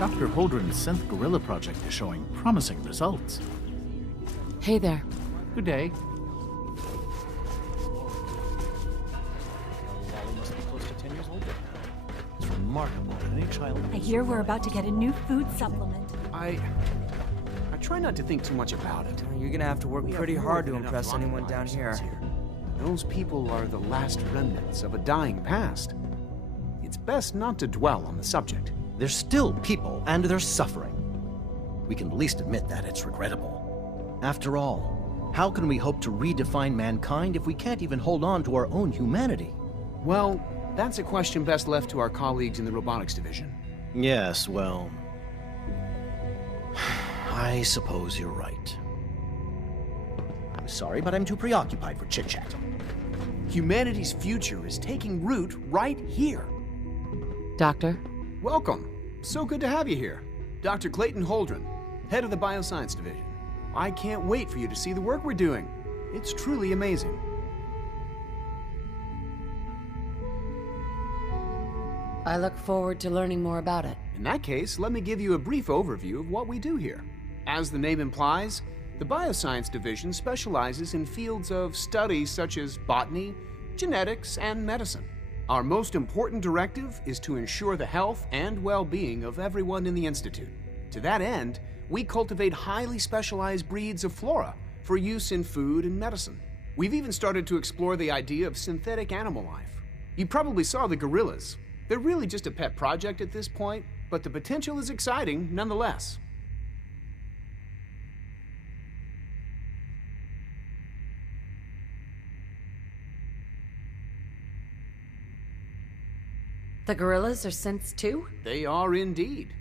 Dr. Holdren's synth gorilla project is showing promising results. Hey there. Good day. Must be close to 10 years old now. It's remarkable that any child... I hear we're about to get a new food supplement. I try not to think too much about it. You're gonna have to work pretty hard to impress anyone down here. Those people are the last remnants of a dying past. It's best not to dwell on the subject. They're still people, and they're suffering. We can at least admit that it's regrettable. After all, how can we hope to redefine mankind if we can't even hold on to our own humanity? Well, that's a question best left to our colleagues in the robotics division. Yes, well... I suppose you're right. I'm sorry, but I'm too preoccupied for chit-chat. Humanity's future is taking root right here. Doctor? Welcome. So good to have you here. Dr. Clayton Holdren, head of the Bioscience Division. I can't wait for you to see the work we're doing. It's truly amazing. I look forward to learning more about it. In that case, let me give you a brief overview of what we do here. As the name implies, the Bioscience Division specializes in fields of study such as botany, genetics, and medicine. Our most important directive is to ensure the health and well-being of everyone in the Institute. To that end, we cultivate highly specialized breeds of flora for use in food and medicine. We've even started to explore the idea of synthetic animal life. You probably saw the gorillas. They're really just a pet project at this point, but the potential is exciting nonetheless. The gorillas are synths too? They are indeed.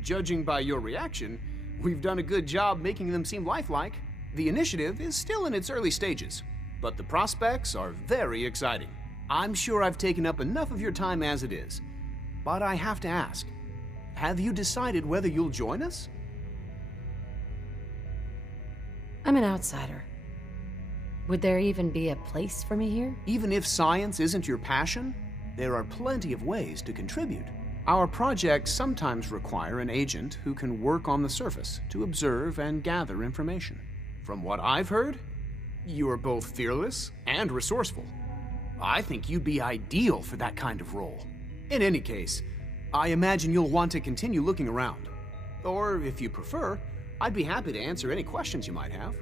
Judging by your reaction, we've done a good job making them seem lifelike. The initiative is still in its early stages, but the prospects are very exciting. I'm sure I've taken up enough of your time as it is, but I have to ask, have you decided whether you'll join us? I'm an outsider. Would there even be a place for me here? Even if science isn't your passion, there are plenty of ways to contribute. Our projects sometimes require an agent who can work on the surface to observe and gather information. From what I've heard, you are both fearless and resourceful. I think you'd be ideal for that kind of role. In any case, I imagine you'll want to continue looking around. Or, if you prefer, I'd be happy to answer any questions you might have.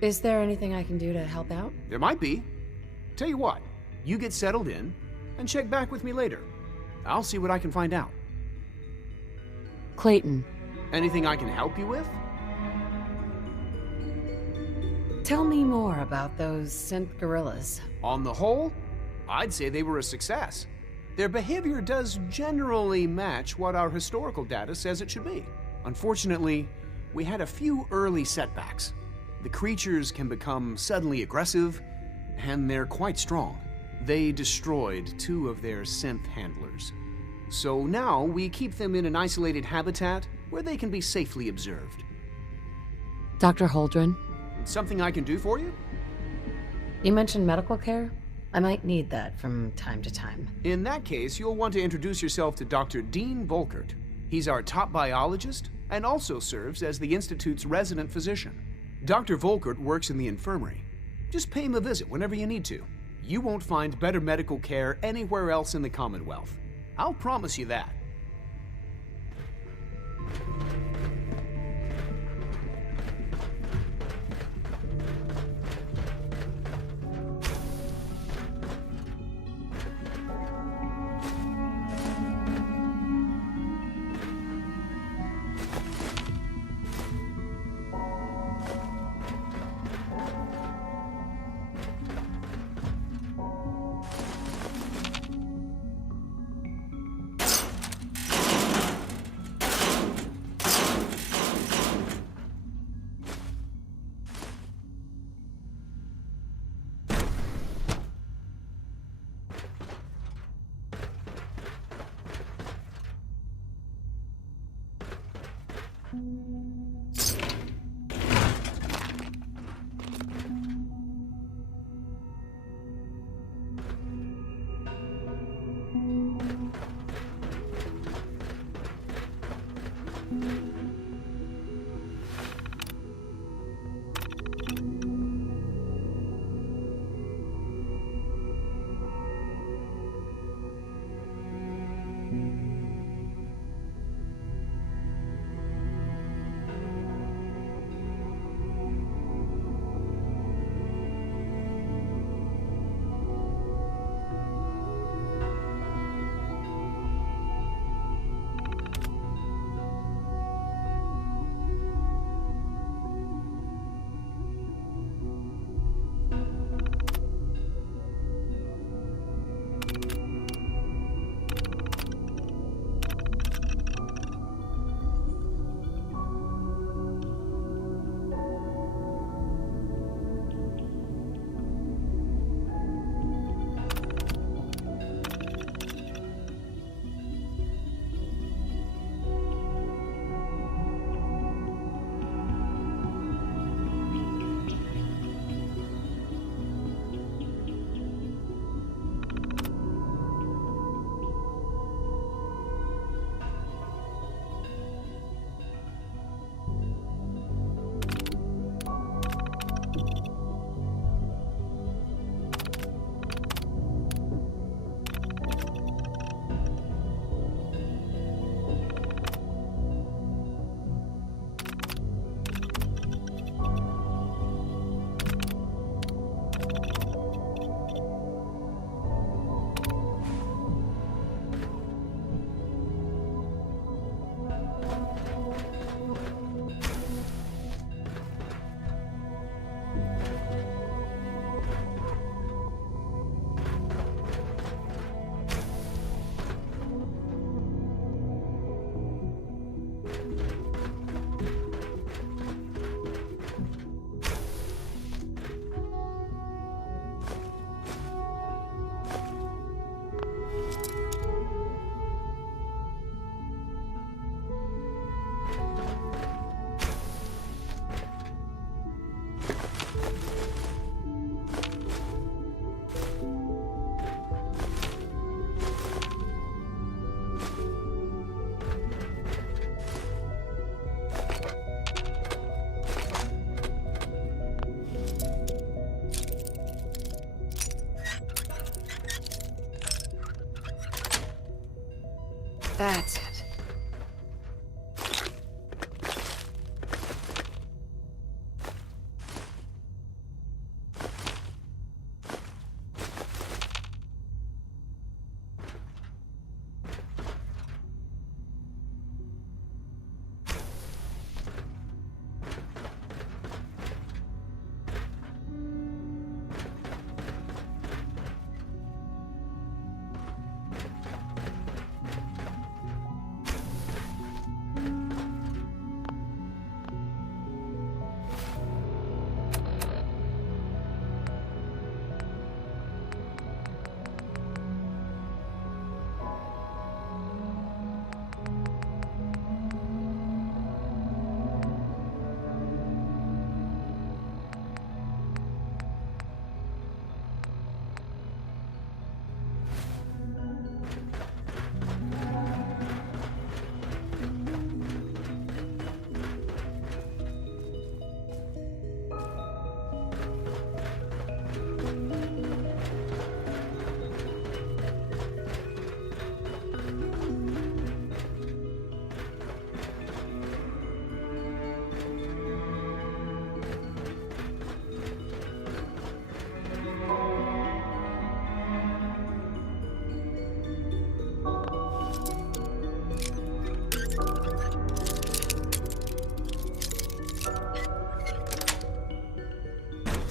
Is there anything I can do to help out? There might be. Tell you what, you get settled in and check back with me later. I'll see what I can find out. Clayton. Anything I can help you with? Tell me more about those synth gorillas. On the whole, I'd say they were a success. Their behavior does generally match what our historical data says it should be. Unfortunately, we had a few early setbacks. The creatures can become suddenly aggressive, and they're quite strong. They destroyed 2 of their synth handlers. So now we keep them in an isolated habitat where they can be safely observed. Dr. Holdren? Something I can do for you? You mentioned medical care? I might need that from time to time. In that case, you'll want to introduce yourself to Dr. Dean Volkert. He's our top biologist and also serves as the Institute's resident physician. Dr. Volkert works in the infirmary. Just pay him a visit whenever you need to. You won't find better medical care anywhere else in the Commonwealth. I'll promise you that. That's it.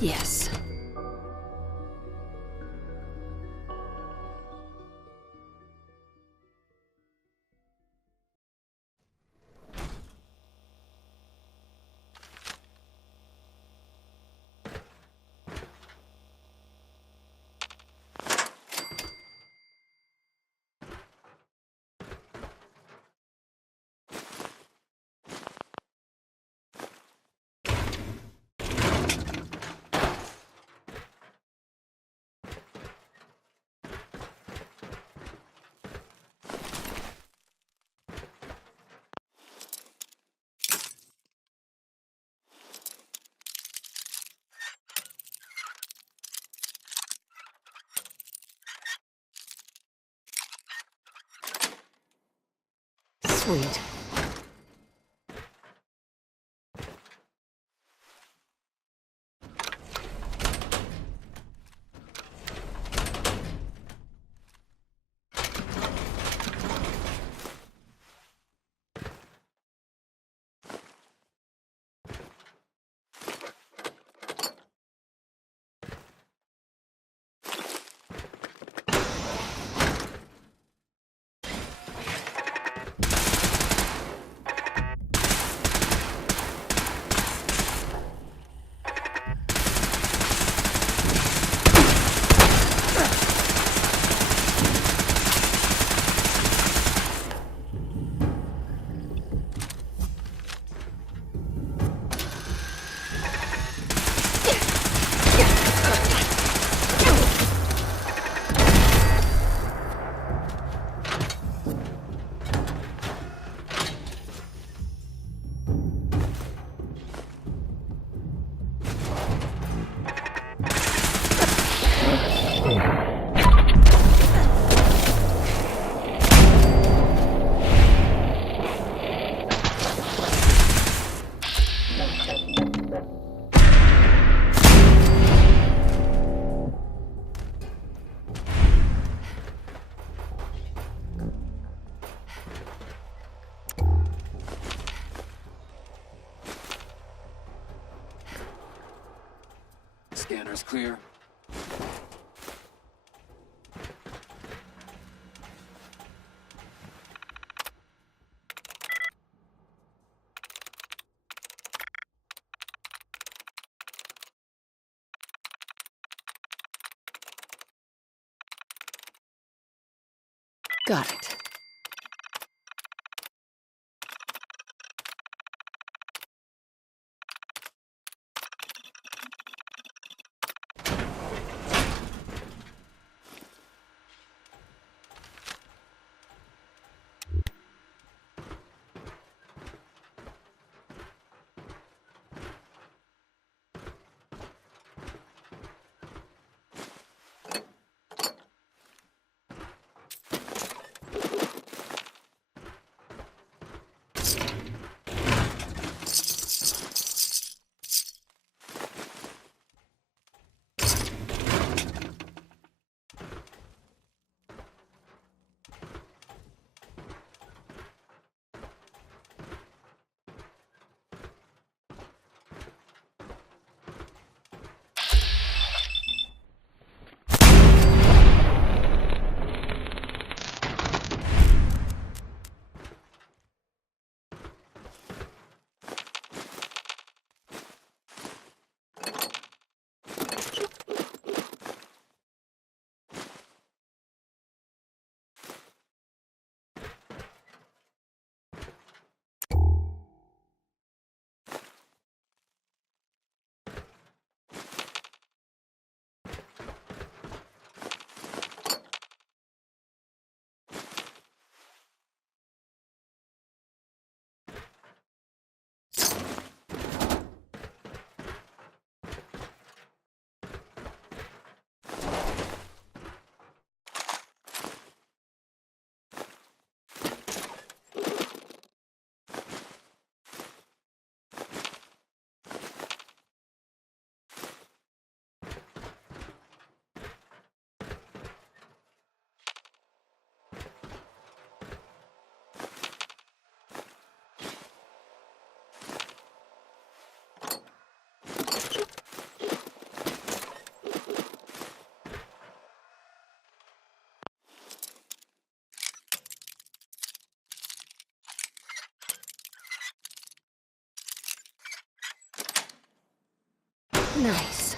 Yes. Sweet. Scanner's clear. Got it. Nice.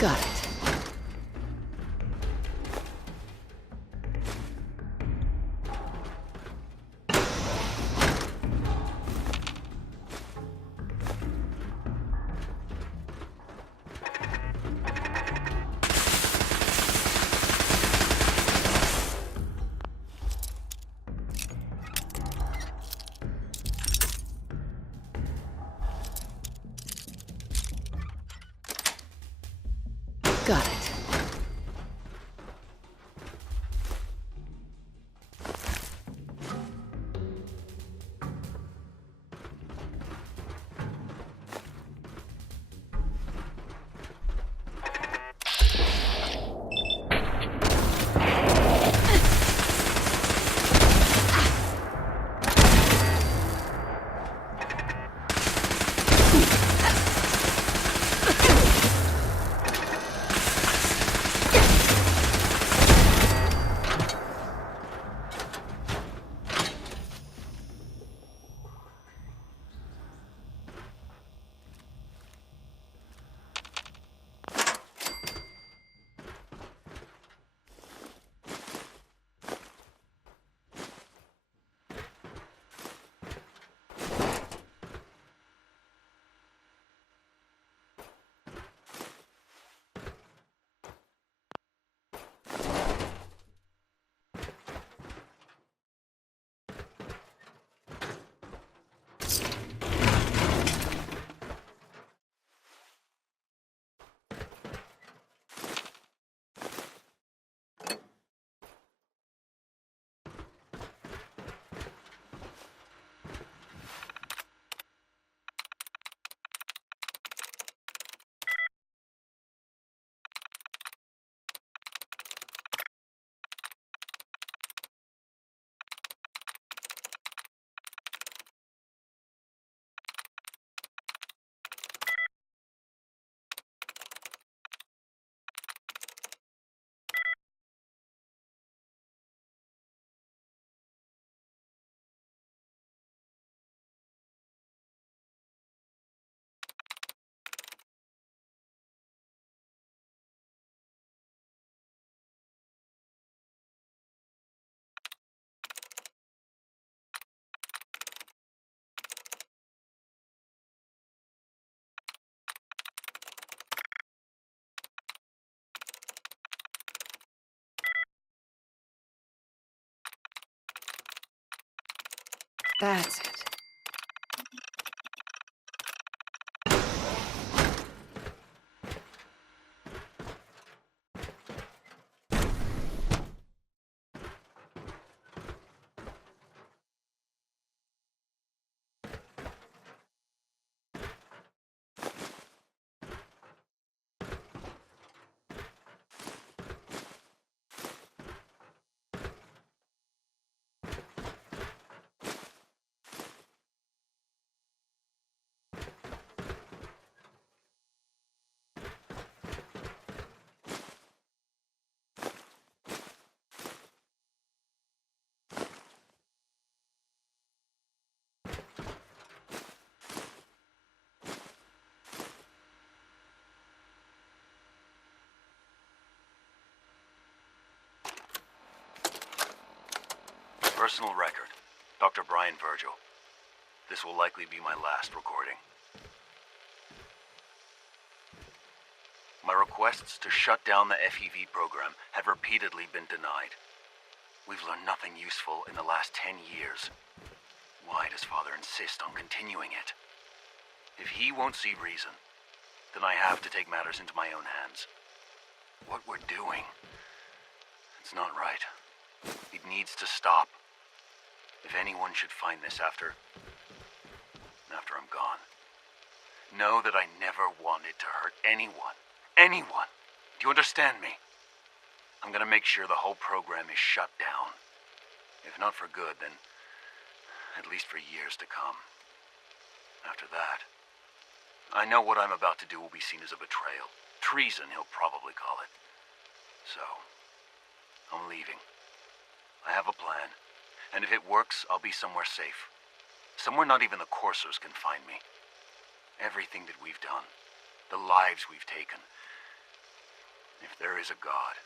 Got it. Got it. That's it. personal record, Dr. Brian Virgil. This will likely be my last recording. My requests to shut down the FEV program have repeatedly been denied. We've learned nothing useful in the last 10 years. Why does Father insist on continuing it? If he won't see reason, then I have to take matters into my own hands. What we're doing, it's not right. It needs to stop. If anyone should find this after I'm gone, know that I never wanted to hurt anyone. Anyone! Do you understand me? I'm gonna make sure the whole program is shut down. If not for good, then at least for years to come. After that, I know what I'm about to do will be seen as a betrayal. Treason, he'll probably call it. So, I'm leaving. I have a plan, and if it works, I'll be somewhere safe. Somewhere not even the coursers can find me. Everything that we've done, the lives we've taken. If there is a God,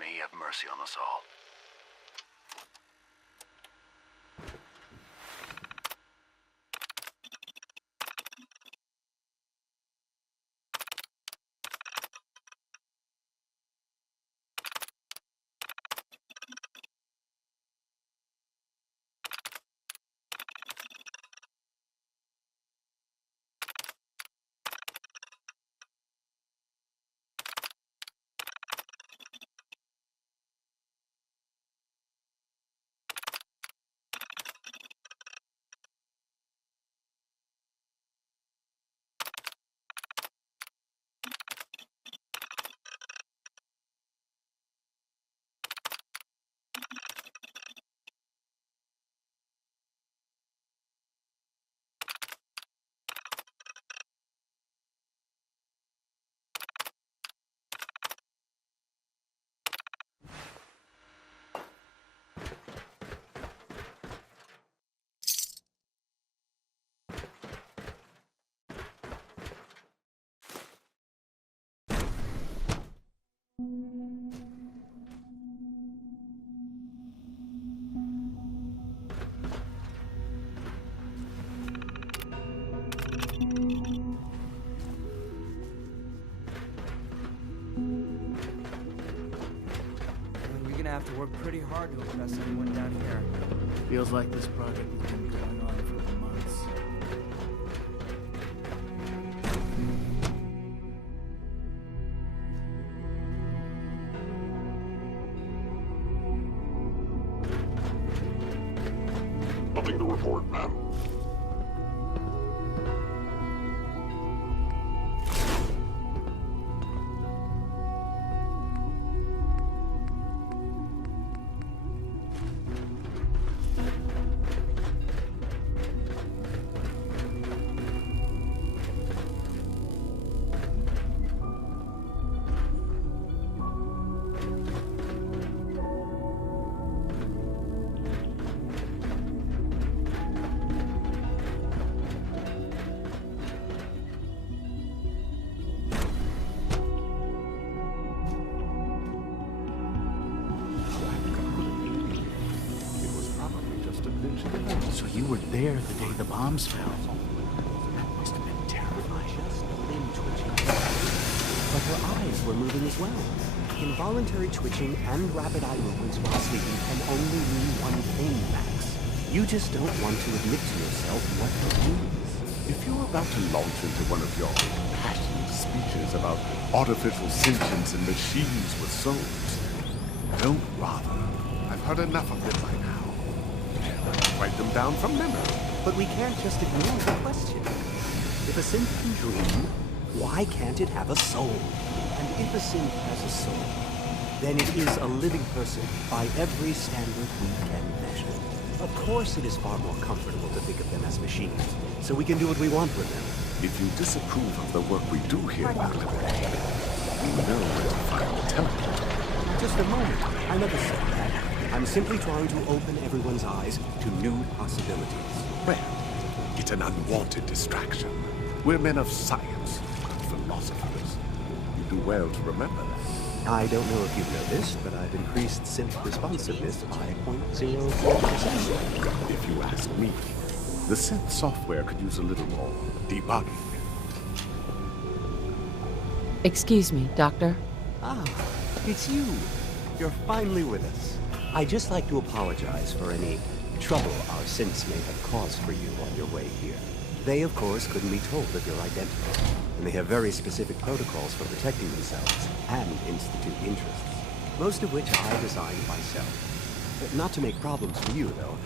may he have mercy on us all. We're gonna have to work pretty hard to impress anyone down here. Feels like this project has been going on for months. Nothing to report, ma'am. So you were there the day the bombs fell. That must have been terrifying. Just limb twitching. But her eyes were moving as well. Involuntary twitching and rapid eye movements while sleeping can only mean one thing, Max. You just don't want to admit to yourself what it means. If you're about to launch into one of your passionate speeches about artificial sentience and machines with souls, don't bother. I've heard enough of it by now. Write them down from memory. But we can't just ignore the question. If a synth can dream, why can't it have a soul? And if a synth has a soul, then it is a living person by every standard we can measure. Of course it is far more comfortable to think of them as machines, so we can do what we want with them. If you disapprove of the work we do here, Dr. Gray, you know where to find the teleporter. Just a moment. I never said that. I'm simply trying to open everyone's eyes to new possibilities. Well, it's an unwanted distraction. We're men of science, not philosophers. You do well to remember that. I don't know if you've noticed, but I've increased synth responsiveness by 0.04%. If you ask me, the synth software could use a little more debugging. Excuse me, Doctor. Ah, it's you. You're finally with us. I'd just like to apologize for any trouble our synths may have caused for you on your way here. They, of course, couldn't be told of your identity, and they have very specific protocols for protecting themselves and institute interests, most of which I designed myself. Not to make problems for you, though.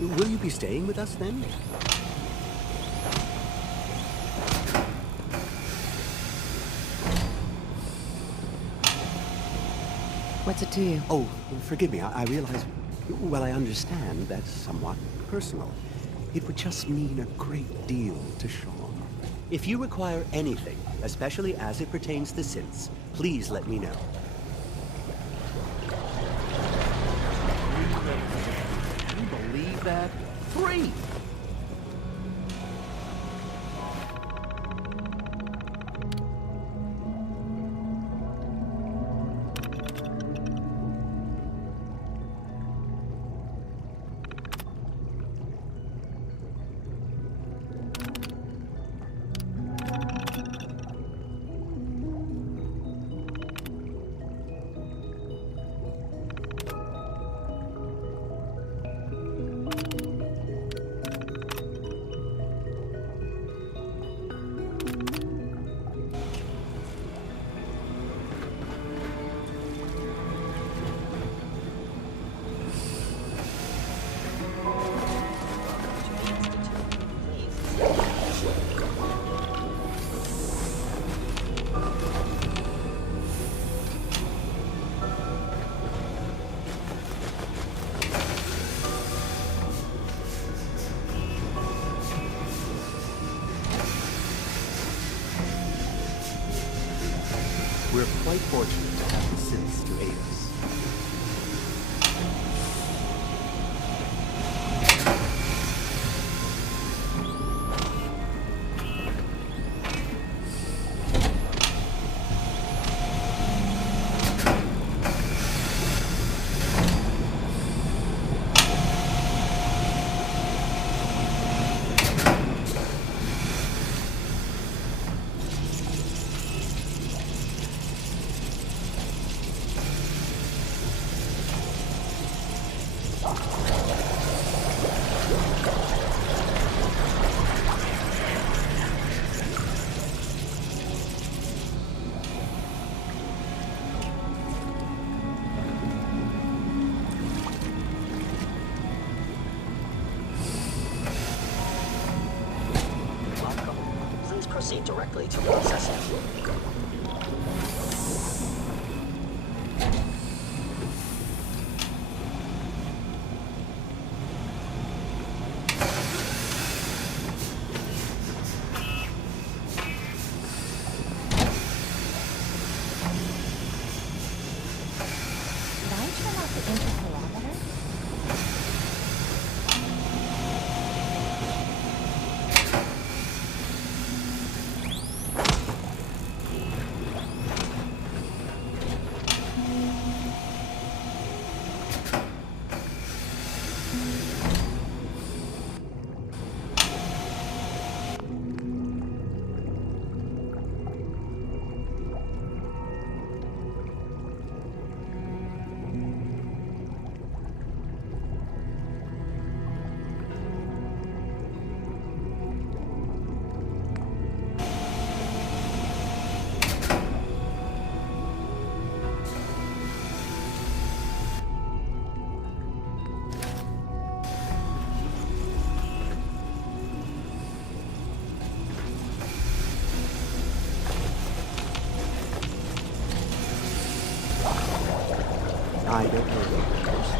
Will you be staying with us then? What's it to you? Oh, forgive me. I realize... Well, I understand that's somewhat personal. It would just mean a great deal to Sean. If you require anything, especially as it pertains to synths, please let me know. Can you believe that? 3! We're quite fortunate to have the synths to aid us. Proceed directly to processing. Did I turn off the interferometer? I don't know what it is.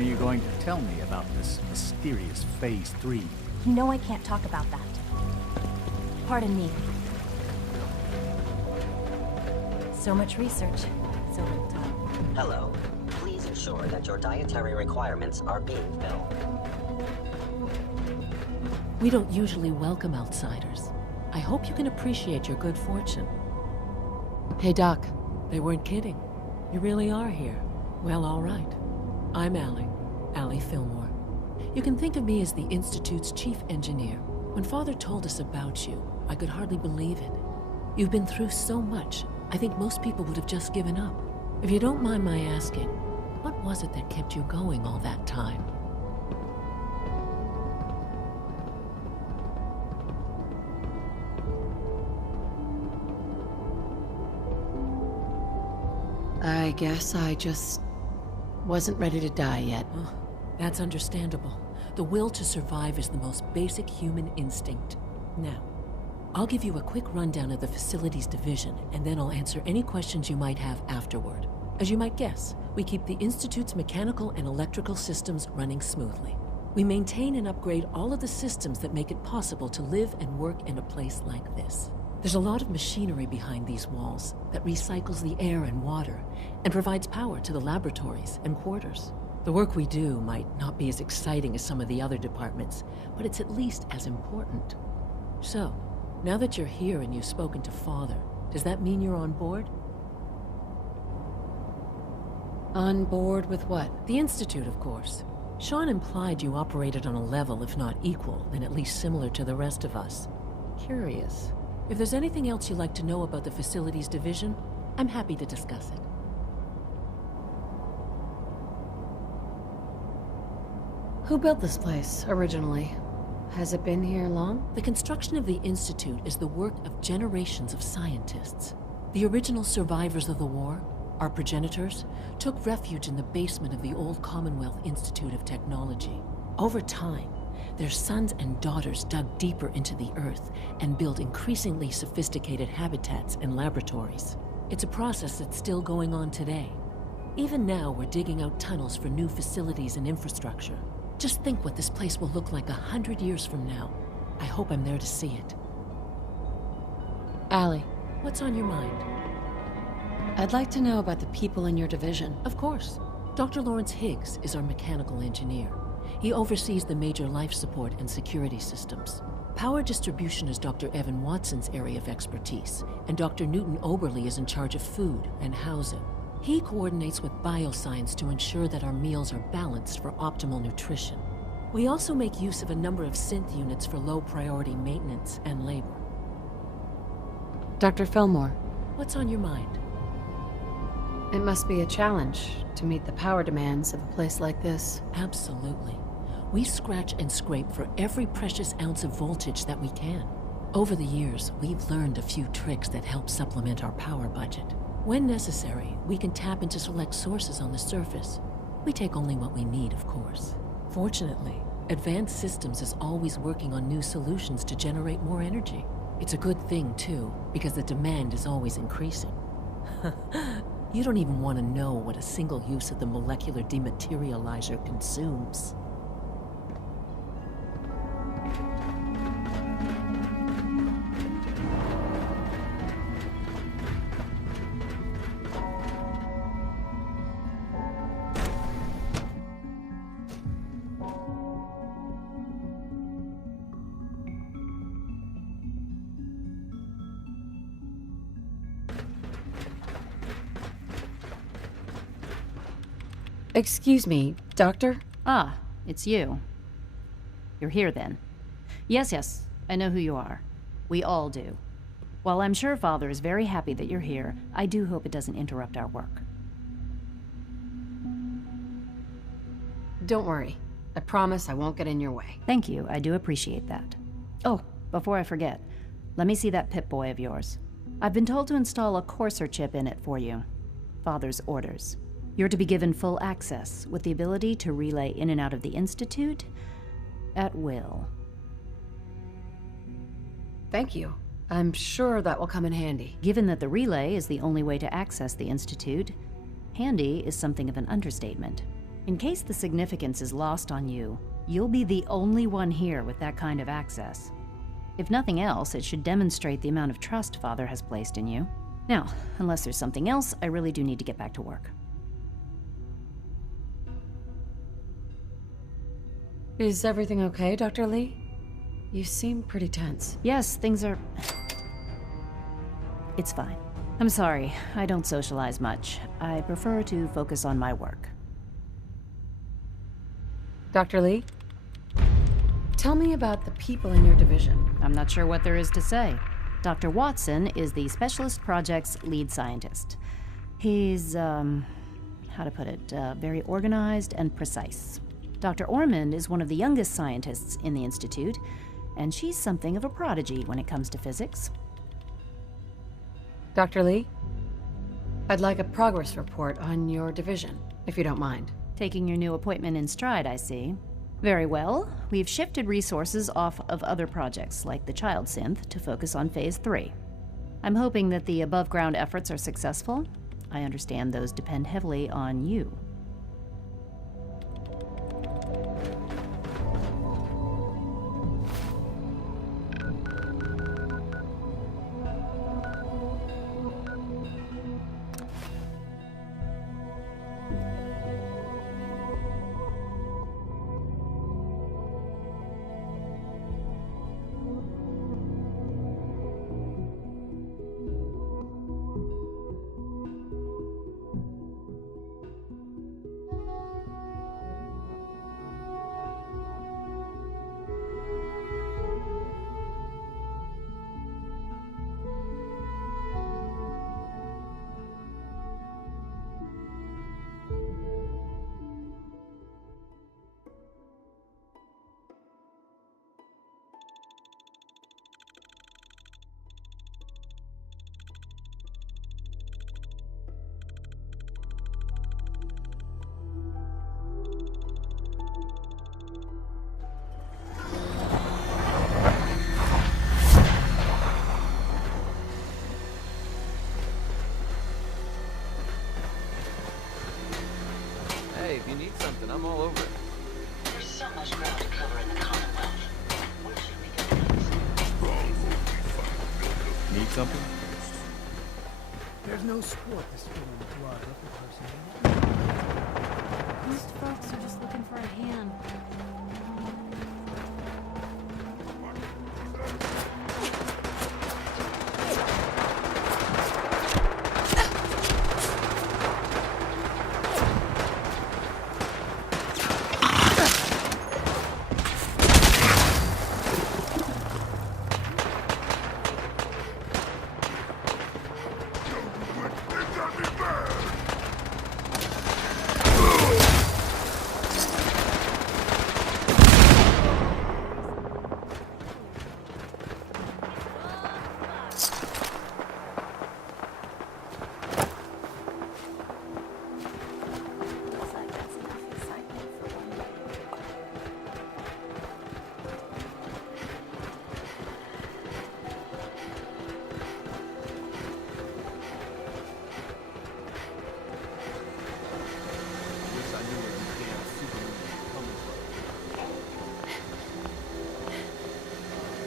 When are you going to tell me about this mysterious Phase 3? You know I can't talk about that. Pardon me. So much research, so little time. Hello. Please ensure that your dietary requirements are being filled. We don't usually welcome outsiders. I hope you can appreciate your good fortune. Hey, Doc. They weren't kidding. You really are here. Well, all right. I'm Allie Fillmore. You can think of me as the Institute's chief engineer. When Father told us about you, I could hardly believe it. You've been through so much, I think most people would have just given up. If you don't mind my asking, what was it that kept you going all that time? I guess I just wasn't ready to die yet. Oh, that's understandable. The will to survive is the most basic human instinct. Now, I'll give you a quick rundown of the Facilities Division, and then I'll answer any questions you might have afterward. As you might guess, we keep the Institute's mechanical and electrical systems running smoothly. We maintain and upgrade all of the systems that make it possible to live and work in a place like this. There's a lot of machinery behind these walls that recycles the air and water and provides power to the laboratories and quarters. The work we do might not be as exciting as some of the other departments, but it's at least as important. So, now that you're here and you've spoken to Father, does that mean you're on board? On board with what? The Institute, of course. Sean implied you operated on a level, if not equal, then at least similar to the rest of us. Curious. If there's anything else you'd like to know about the Facilities Division, I'm happy to discuss it. Who built this place, originally? Has it been here long? The construction of the Institute is the work of generations of scientists. The original survivors of the war, our progenitors, took refuge in the basement of the old Commonwealth Institute of Technology. Over time, their sons and daughters dug deeper into the earth and built increasingly sophisticated habitats and laboratories. It's a process that's still going on today. Even now, we're digging out tunnels for new facilities and infrastructure. Just think what this place will look like 100 years from now. I hope I'm there to see it. Allie, what's on your mind? I'd like to know about the people in your division. Of course. Dr. Lawrence Higgs is our mechanical engineer. He oversees the major life support and security systems. Power distribution is Dr. Evan Watson's area of expertise, and Dr. Newton Oberly is in charge of food and housing. He coordinates with bioscience to ensure that our meals are balanced for optimal nutrition. We also make use of a number of synth units for low-priority maintenance and labor. Dr. Fillmore. What's on your mind? It must be a challenge to meet the power demands of a place like this. Absolutely. We scratch and scrape for every precious ounce of voltage that we can. Over the years, we've learned a few tricks that help supplement our power budget. When necessary, we can tap into select sources on the surface. We take only what we need, of course. Fortunately, Advanced Systems is always working on new solutions to generate more energy. It's a good thing, too, because the demand is always increasing. You don't even want to know what a single use of the molecular dematerializer consumes. Excuse me, Doctor? Ah, it's you. You're here then. Yes, I know who you are. We all do. While I'm sure Father is very happy that you're here, I do hope it doesn't interrupt our work. Don't worry. I promise I won't get in your way. Thank you, I do appreciate that. Oh, before I forget, let me see that Pip-Boy of yours. I've been told to install a Courser chip in it for you. Father's orders. You're to be given full access, with the ability to relay in and out of the Institute at will. Thank you. I'm sure that will come in handy. Given that the relay is the only way to access the Institute, handy is something of an understatement. In case the significance is lost on you, you'll be the only one here with that kind of access. If nothing else, it should demonstrate the amount of trust Father has placed in you. Now, unless there's something else, I really do need to get back to work. Is everything okay, Dr. Lee? You seem pretty tense. Yes, things are... It's fine. I'm sorry, I don't socialize much. I prefer to focus on my work. Dr. Lee? Tell me about the people in your division. I'm not sure what there is to say. Dr. Watson is the Specialist Project's lead scientist. He's, how to put it, very organized and precise. Dr. Ormond is one of the youngest scientists in the Institute, and she's something of a prodigy when it comes to physics. Dr. Lee? I'd like a progress report on your division, if you don't mind. Taking your new appointment in stride, I see. Very well. We've shifted resources off of other projects, like the child synth, to focus on Phase 3. I'm hoping that the above-ground efforts are successful. I understand those depend heavily on you. Hey, if you need something, I'm all over it. There's so much ground to cover in the Commonwealth. Where should we go next? Need something? There's no sport this feeling to our local person. Most folks are just looking for a hand.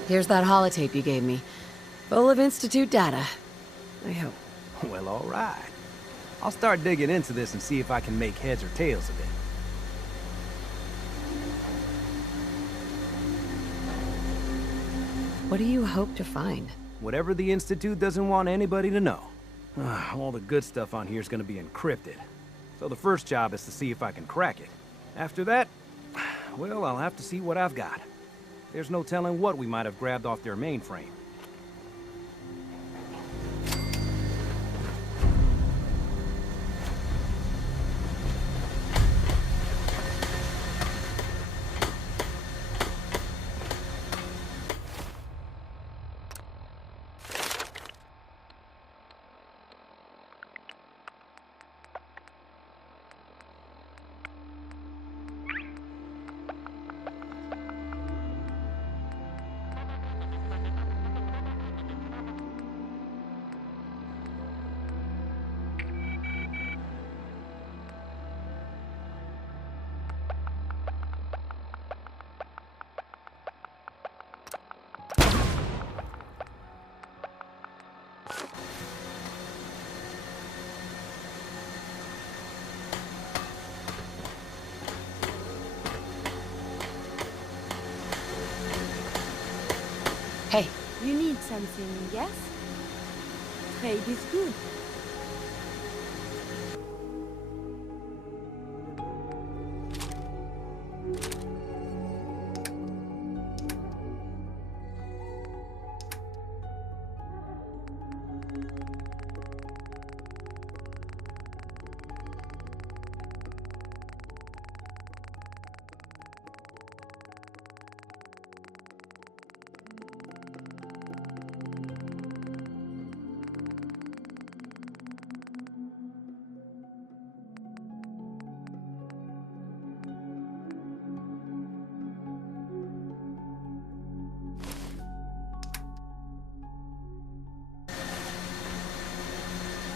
Here's that holotape you gave me. Full of Institute data. I hope. Well, all right. I'll start digging into this and see if I can make heads or tails of it. What do you hope to find? Whatever the Institute doesn't want anybody to know. All the good stuff on here is going to be encrypted. So the first job is to see if I can crack it. After that, well, I'll have to see what I've got. There's no telling what we might have grabbed off their mainframe. Hey. You need something, yes? Trade is good.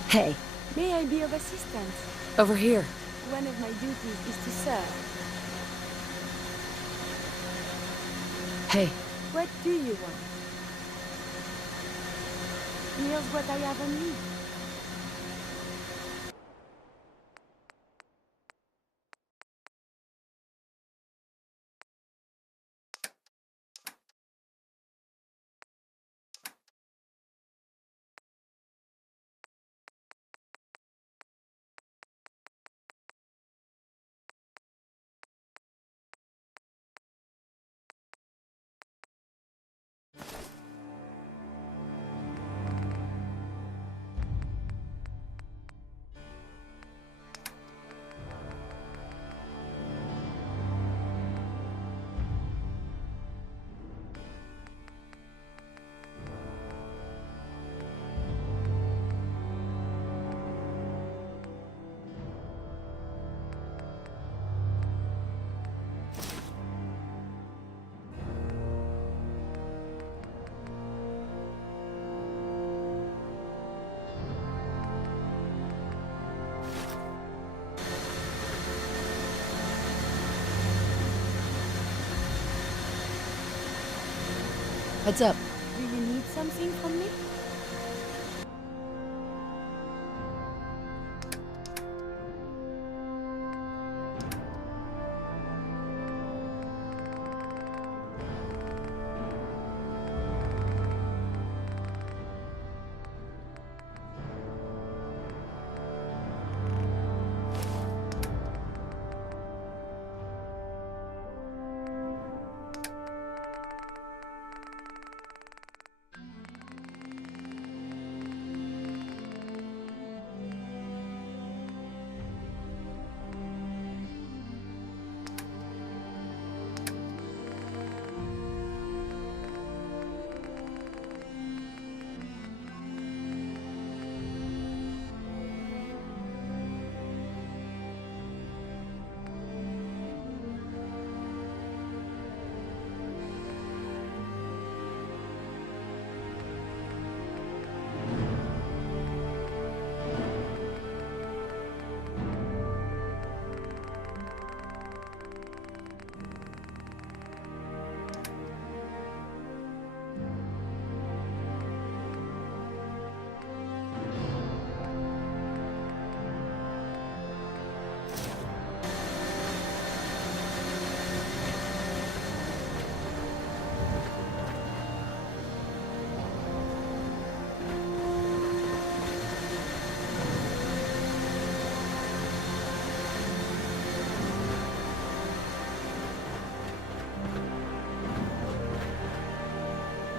Hey. May I be of assistance? Over here. One of my duties is to serve. Hey. What do you want? Here's what I have on me. Heads up. Do you need something from me?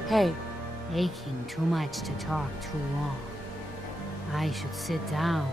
Hey. Aching too much to talk too long. I should sit down.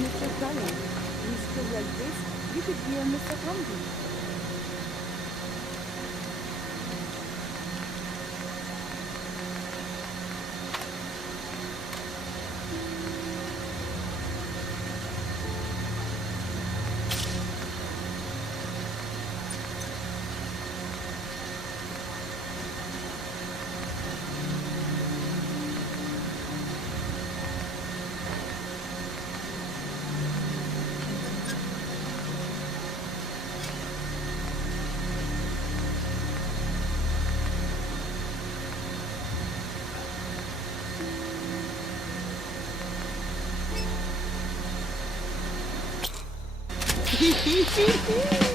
Mr. Cullen. We still like this. You could be a Mr. Comedy. Hee hee hee hee!